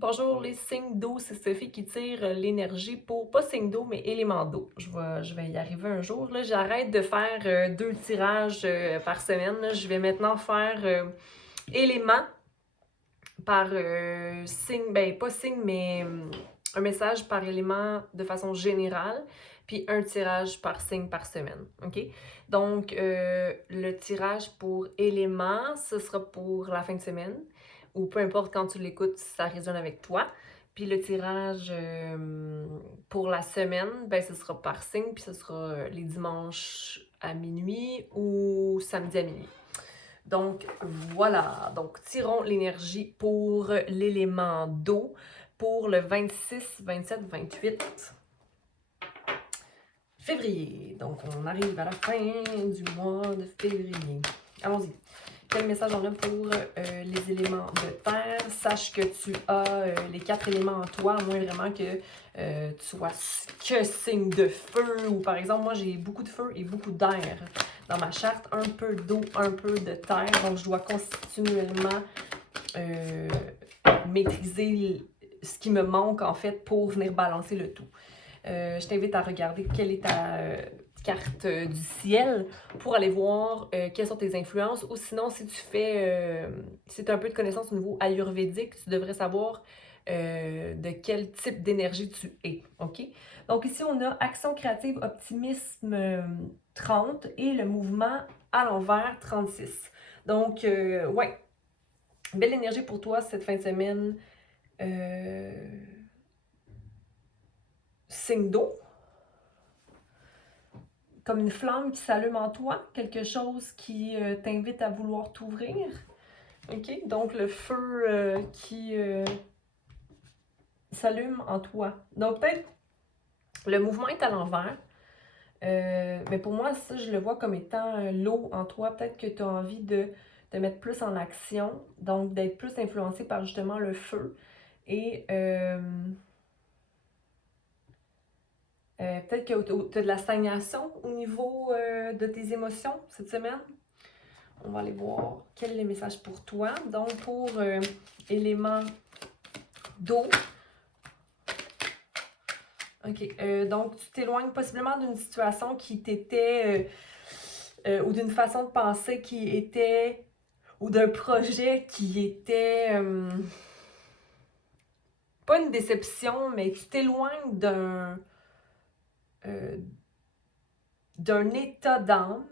Bonjour les signes d'eau, c'est Sophie qui tire l'énergie pour, pas signe d'eau, mais élément d'eau. Je vais y arriver un jour. Là, j'arrête de faire deux tirages par semaine. Là. Je vais maintenant faire élément par signe, ben pas signe, mais un message par élément de façon générale, puis un tirage par signe par semaine. OK? Donc, le tirage pour élément, ce sera pour la fin de semaine, ou peu importe quand tu l'écoutes, si ça résonne avec toi. Puis le tirage pour la semaine, ben ce sera par signe, puis ce sera les dimanches à minuit ou samedi à minuit. Donc voilà, donc tirons l'énergie pour l'élément d'eau pour le 26, 27, 28 février. Donc on arrive à la fin du mois de février. Allons-y. Quel message on a pour les éléments de terre? Sache que tu as les 4 éléments en toi, à moins vraiment que tu sois que signe de feu. Ou par exemple, moi j'ai beaucoup de feu et beaucoup d'air dans ma charte. Un peu d'eau, un peu de terre. Donc je dois continuellement maîtriser ce qui me manque en fait pour venir balancer le tout. Je t'invite à regarder quelle est ta carte du ciel pour aller voir quelles sont tes influences. Ou sinon, si tu fais, si tu as un peu de connaissance au niveau ayurvédique, tu devrais savoir de quel type d'énergie tu es. OK? Donc ici, on a action créative, optimisme 30 et le mouvement à l'envers 36. Donc, ouais, belle énergie pour toi cette fin de semaine. Signe d'eau, comme une flamme qui s'allume en toi, quelque chose qui t'invite à vouloir t'ouvrir. OK? Donc, le feu qui s'allume en toi. Donc, peut-être le mouvement est à l'envers. Mais pour moi, ça, je le vois comme étant l'eau en toi. Peut-être que tu as envie de te mettre plus en action, donc d'être plus influencé par justement le feu. Et peut-être que tu as de la stagnation au niveau de tes émotions cette semaine. On va aller voir quel est le message pour toi. Donc, pour élément d'eau. OK. Donc, tu t'éloignes possiblement d'une situation qui t'était... ou d'une façon de penser qui était... ou d'un projet qui était... pas une déception, mais tu t'éloignes euh, d'un état d'âme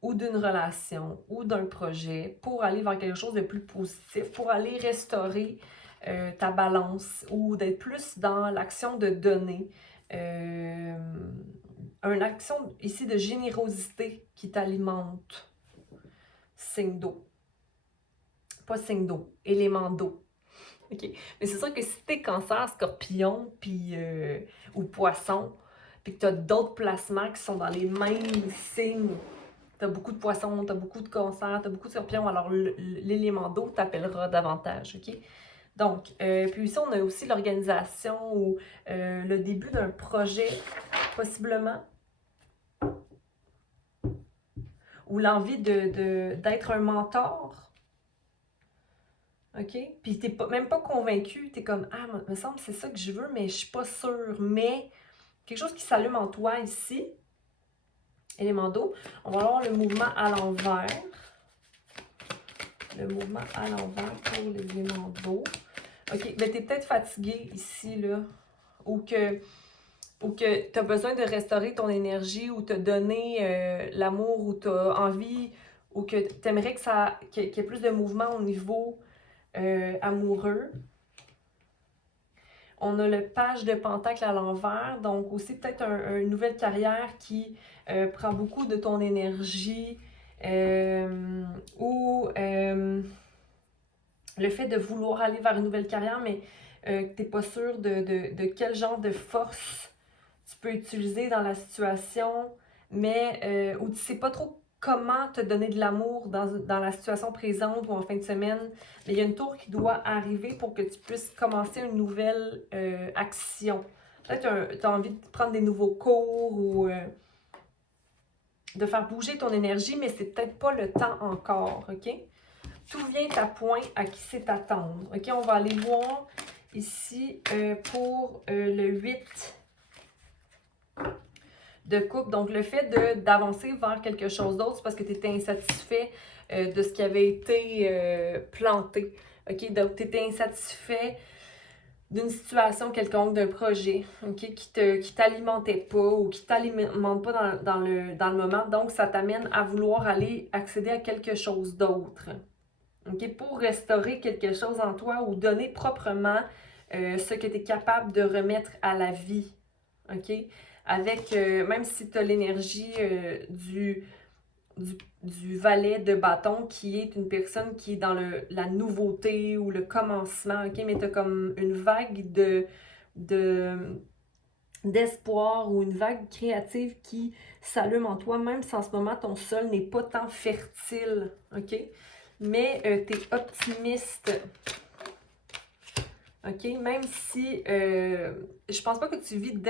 ou d'une relation ou d'un projet pour aller vers quelque chose de plus positif, pour aller restaurer ta balance ou d'être plus dans l'action de donner. Une action ici de générosité qui t'alimente. Signe d'eau. Pas signe d'eau, élément d'eau. OK. Mais c'est sûr que si t'es cancer, scorpion, puis ou poisson, puis que t'as d'autres placements qui sont dans les mêmes signes, t'as beaucoup de poissons, t'as beaucoup de cancer, t'as beaucoup de scorpions, alors l'élément d'eau t'appellera davantage, OK? Donc, puis ici, on a aussi l'organisation ou le début d'un projet, possiblement, ou l'envie d'être un mentor, OK? Puis t'es pas, même pas convaincu, t'es comme, ah, me semble que c'est ça que je veux, mais je suis pas sûre. Mais quelque chose qui s'allume en toi ici, élément d'eau. On va avoir le mouvement à l'envers. Le mouvement à l'envers pour les éléments d'eau. OK, mais t'es peut-être fatigué ici, là, ou que tu as besoin de restaurer ton énergie, ou te donner l'amour, ou tu as envie, ou que tu aimerais qu'il y ait plus de mouvement au niveau amoureux. On a le page de pentacle à l'envers, donc aussi peut-être une nouvelle carrière qui prend beaucoup de ton énergie, ou le fait de vouloir aller vers une nouvelle carrière, mais que tu n'es pas sûr de quel genre de force tu peux utiliser dans la situation, mais où tu ne sais pas trop comment te donner de l'amour dans la situation présente ou en fin de semaine. Mais il y a une tour qui doit arriver pour que tu puisses commencer une nouvelle action. Peut-être que tu as envie de prendre des nouveaux cours ou de faire bouger ton énergie, mais c'est peut-être pas le temps encore, OK? Tout vient à point à qui sait t'attendre. OK, on va aller voir Ici, pour le 8 de coupe, donc le fait d'avancer vers quelque chose d'autre, c'est parce que tu étais insatisfait de ce qui avait été planté. OK? Donc, tu étais insatisfait d'une situation quelconque, d'un projet, OK, qui t'alimentait pas ou qui t'alimente pas dans le moment. Donc, ça t'amène à vouloir aller accéder à quelque chose d'autre. OK, pour restaurer quelque chose en toi ou donner proprement ce que tu es capable de remettre à la vie. OK? Avec, même si tu as l'énergie du valet de bâton qui est une personne qui est dans la nouveauté ou le commencement, OK? Mais tu as comme une vague d'espoir ou une vague créative qui s'allume en toi, même si en ce moment ton sol n'est pas tant fertile, OK? Mais tu es optimiste, OK? Même si je pense pas que tu vis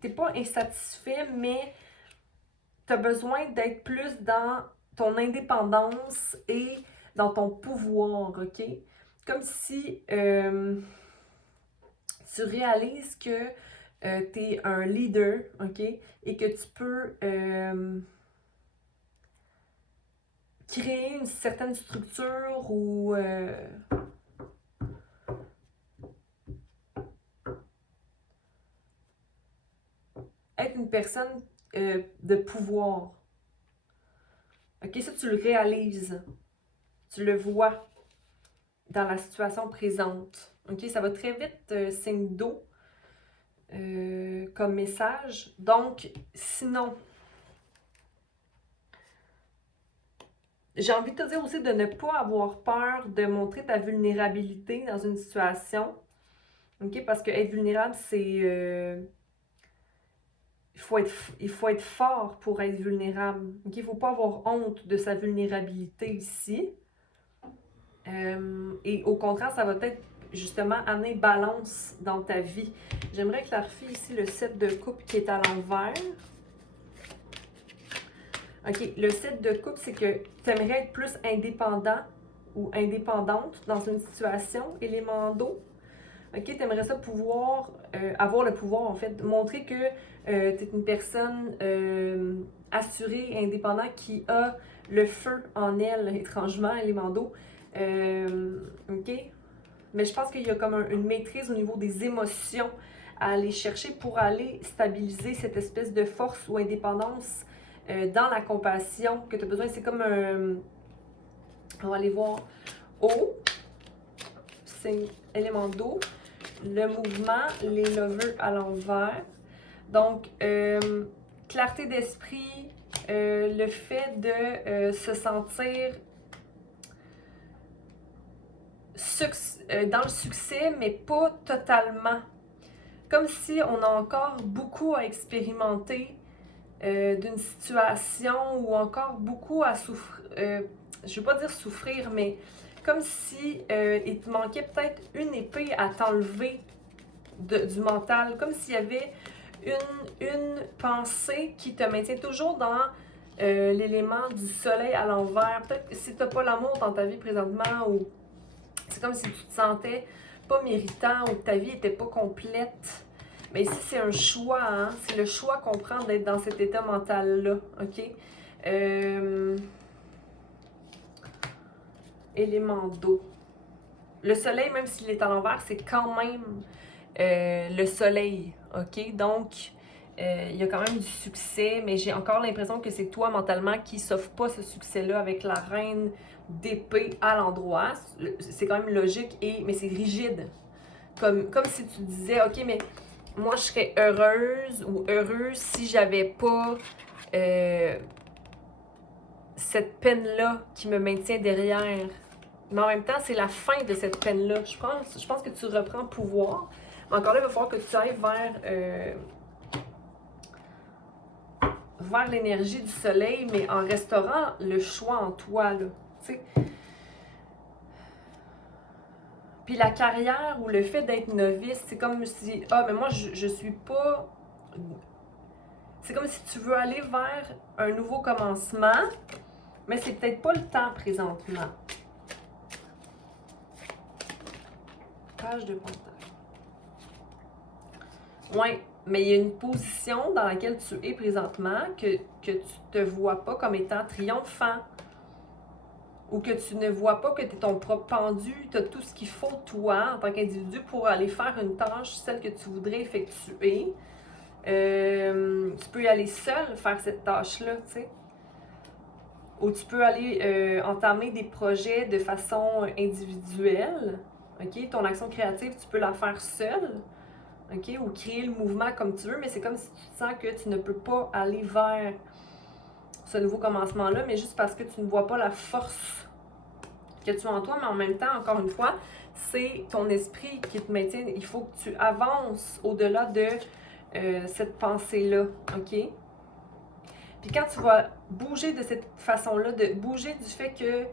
t'es pas insatisfait, mais tu as besoin d'être plus dans ton indépendance et dans ton pouvoir, OK? Comme si tu réalises que tu es un leader, OK? Et que tu peux créer une certaine structure ou être une personne de pouvoir. OK, ça, tu le réalises. Tu le vois dans la situation présente. OK, ça va très vite, signe d'eau, comme message. Donc, sinon, j'ai envie de te dire aussi de ne pas avoir peur de montrer ta vulnérabilité dans une situation. OK, parce que être vulnérable, c'est... il faut être fort pour être vulnérable. Okay? Il ne faut pas avoir honte de sa vulnérabilité ici. Et au contraire, ça va peut-être justement amener balance dans ta vie. J'aimerais clarifier ici le 7 de coupe qui est à l'envers. OK, le 7 de coupe, c'est que tu aimerais être plus indépendant ou indépendante dans une situation, élément d'eau. OK, tu aimerais ça pouvoir, avoir le pouvoir en fait, montrer que tu es une personne assurée, indépendante, qui a le feu en elle, étrangement, élément d'eau. OK? Mais je pense qu'il y a comme une maîtrise au niveau des émotions à aller chercher pour aller stabiliser cette espèce de force ou indépendance dans la compassion que tu as besoin. C'est comme un... On va aller voir. Eau, c'est élément d'eau. Le mouvement, les lovers à l'envers. Donc, clarté d'esprit, le fait de se sentir dans le succès, mais pas totalement. Comme si on a encore beaucoup à expérimenter d'une situation ou encore beaucoup à souffrir. Je ne veux pas dire souffrir, mais comme si il te manquait peut-être une épée à t'enlever du mental. Comme s'il y avait une pensée qui te maintient toujours dans l'élément du soleil à l'envers. Peut-être que si tu n'as pas l'amour dans ta vie présentement ou c'est comme si tu te sentais pas méritant ou que ta vie n'était pas complète. Mais ici, c'est un choix, hein? C'est le choix qu'on prend d'être dans cet état mental-là, OK? Élément d'eau. Le soleil, même s'il est à l'envers, c'est quand même le soleil, OK? Donc, il y a quand même du succès, mais j'ai encore l'impression que c'est toi, mentalement, qui s'offre pas ce succès-là avec la reine d'épée à l'endroit. C'est quand même logique, mais c'est rigide. Comme si tu disais, OK, mais moi, je serais heureuse ou heureuse si j'avais pas cette peine-là qui me maintient derrière. Mais en même temps, c'est la fin de cette peine-là. Je pense que tu reprends pouvoir. Mais encore là, il va falloir que tu ailles vers l'énergie du soleil, mais en restaurant le choix en toi, là. Tu sais. Puis la carrière ou le fait d'être novice, c'est comme si, mais moi, je suis pas... C'est comme si tu veux aller vers un nouveau commencement, mais c'est peut-être pas le temps présentement. Page de Pentacle. Ouais, mais il y a une position dans laquelle tu es présentement que tu te vois pas comme étant triomphant. Ou que tu ne vois pas que tu es ton propre pendu, tu as tout ce qu'il faut, toi, en tant qu'individu, pour aller faire une tâche, celle que tu voudrais effectuer. Tu peux y aller seul faire cette tâche-là, tu sais. Ou tu peux aller entamer des projets de façon individuelle. OK? Ton action créative, tu peux la faire seule. OK? Ou créer le mouvement comme tu veux, mais c'est comme si tu sens que tu ne peux pas aller vers ce nouveau commencement-là, mais juste parce que tu ne vois pas la force que tu as en toi, mais en même temps, encore une fois, c'est ton esprit qui te maintient. Il faut que tu avances au-delà de cette pensée-là, OK? Puis quand tu vas bouger de cette façon-là, de bouger du fait que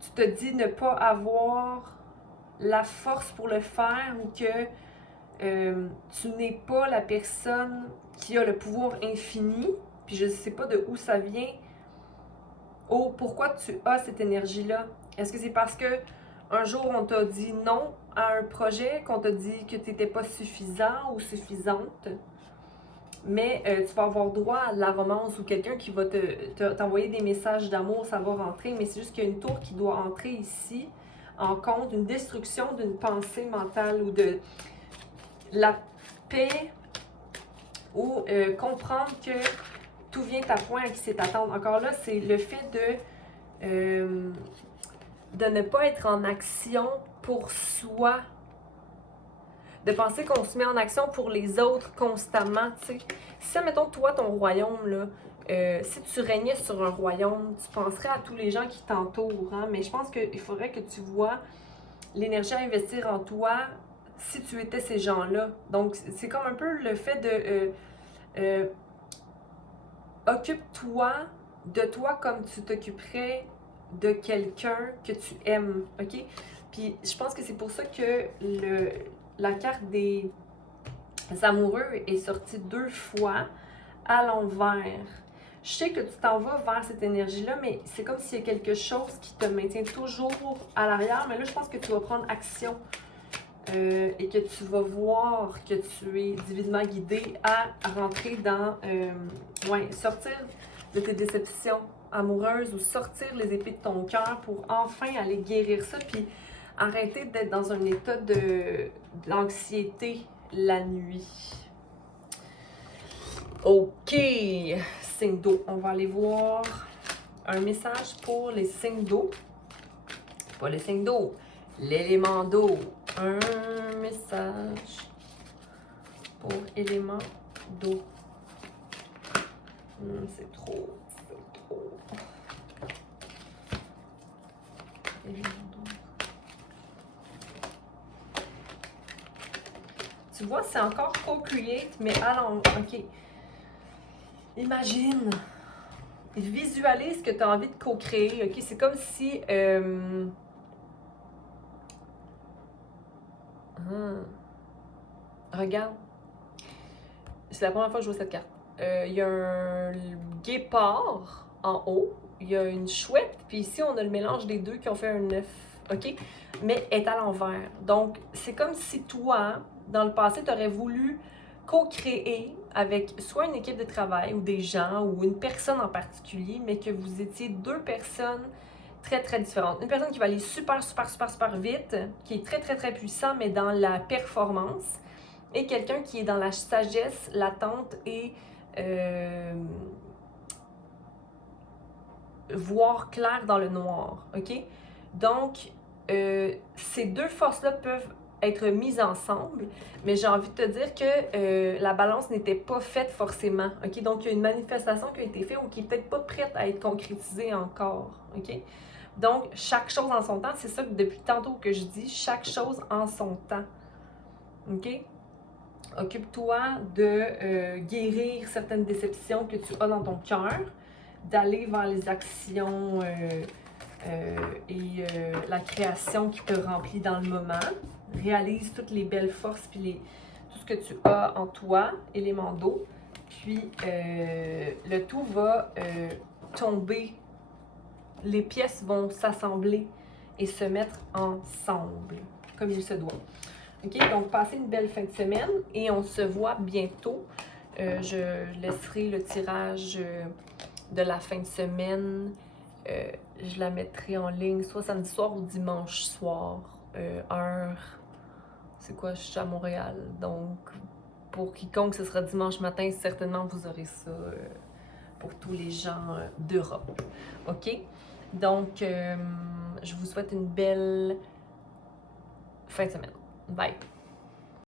tu te dis ne pas avoir la force pour le faire ou que tu n'es pas la personne qui a le pouvoir infini, puis je ne sais pas de où ça vient. Oh, pourquoi tu as cette énergie-là? Est-ce que c'est parce que un jour on t'a dit non à un projet, qu'on t'a dit que tu n'étais pas suffisant ou suffisante? Mais tu vas avoir droit à la romance ou quelqu'un qui va t'envoyer des messages d'amour, ça va rentrer, mais c'est juste qu'il y a une tour qui doit entrer ici en compte, une destruction d'une pensée mentale ou de la paix ou comprendre que tout vient à point à qui c'est attendre. Encore là, c'est le fait de ne pas être en action pour soi, de penser qu'on se met en action pour les autres constamment, tu sais. Si, mettons, toi, ton royaume, là, si tu régnais sur un royaume, tu penserais à tous les gens qui t'entourent, hein? Mais je pense qu'il faudrait que tu vois l'énergie à investir en toi si tu étais ces gens-là. Donc, c'est comme un peu le fait de... occupe-toi de toi comme tu t'occuperais de quelqu'un que tu aimes, OK? Puis je pense que c'est pour ça que la carte des amoureux est sortie 2 fois à l'envers. Je sais que tu t'en vas vers cette énergie-là, mais c'est comme s'il y a quelque chose qui te maintient toujours à l'arrière. Mais là, je pense que tu vas prendre action et que tu vas voir que tu es divinement guidé à rentrer dans... sortir de tes déceptions amoureuses ou sortir les épées de ton cœur pour enfin aller guérir ça, puis arrêter d'être dans un état d'anxiété la nuit. OK, signe d'eau. On va aller voir un message pour les signes d'eau. Pas les signes d'eau, l'élément d'eau. Un message pour élément d'eau. C'est trop. Élément d'eau. Tu vois, c'est encore co-create, mais allons. OK. Imagine. Visualise ce que tu as envie de co-créer. OK? C'est comme si. Regarde. C'est la première fois que je vois cette carte. Il y a un guépard en haut. Il y a une chouette. Puis ici, on a le mélange des deux qui ont fait un œuf. OK? Mais est à l'envers. Donc, c'est comme si toi, dans le passé, tu aurais voulu co-créer avec soit une équipe de travail ou des gens ou une personne en particulier, mais que vous étiez 2 personnes très, très différentes. Une personne qui va aller super, super, super, super vite, qui est très, très, très puissant, mais dans la performance, et quelqu'un qui est dans la sagesse, l'attente et voir clair dans le noir, OK? Donc, ces 2 forces-là peuvent être mises ensemble, mais j'ai envie de te dire que la balance n'était pas faite forcément, OK? Donc, il y a une manifestation qui a été faite ou qui n'est peut-être pas prête à être concrétisée encore, OK? Donc, chaque chose en son temps, c'est ça que depuis tantôt que je dis, chaque chose en son temps, OK? Occupe-toi de guérir certaines déceptions que tu as dans ton cœur, d'aller vers les actions et la création qui te remplit dans le moment. Réalise toutes les belles forces puis tout ce que tu as en toi, élément d'eau. Puis le tout va tomber. Les pièces vont s'assembler et se mettre ensemble. comme il se doit. OK? Donc, passez une belle fin de semaine et on se voit bientôt. Je laisserai le tirage de la fin de semaine. Je la mettrai en ligne soit samedi soir ou dimanche soir. Heure. C'est quoi? Je suis à Montréal. Donc, pour quiconque, ce sera dimanche matin. Certainement, vous aurez ça pour tous les gens d'Europe. OK? Donc, je vous souhaite une belle fin de semaine. Bye!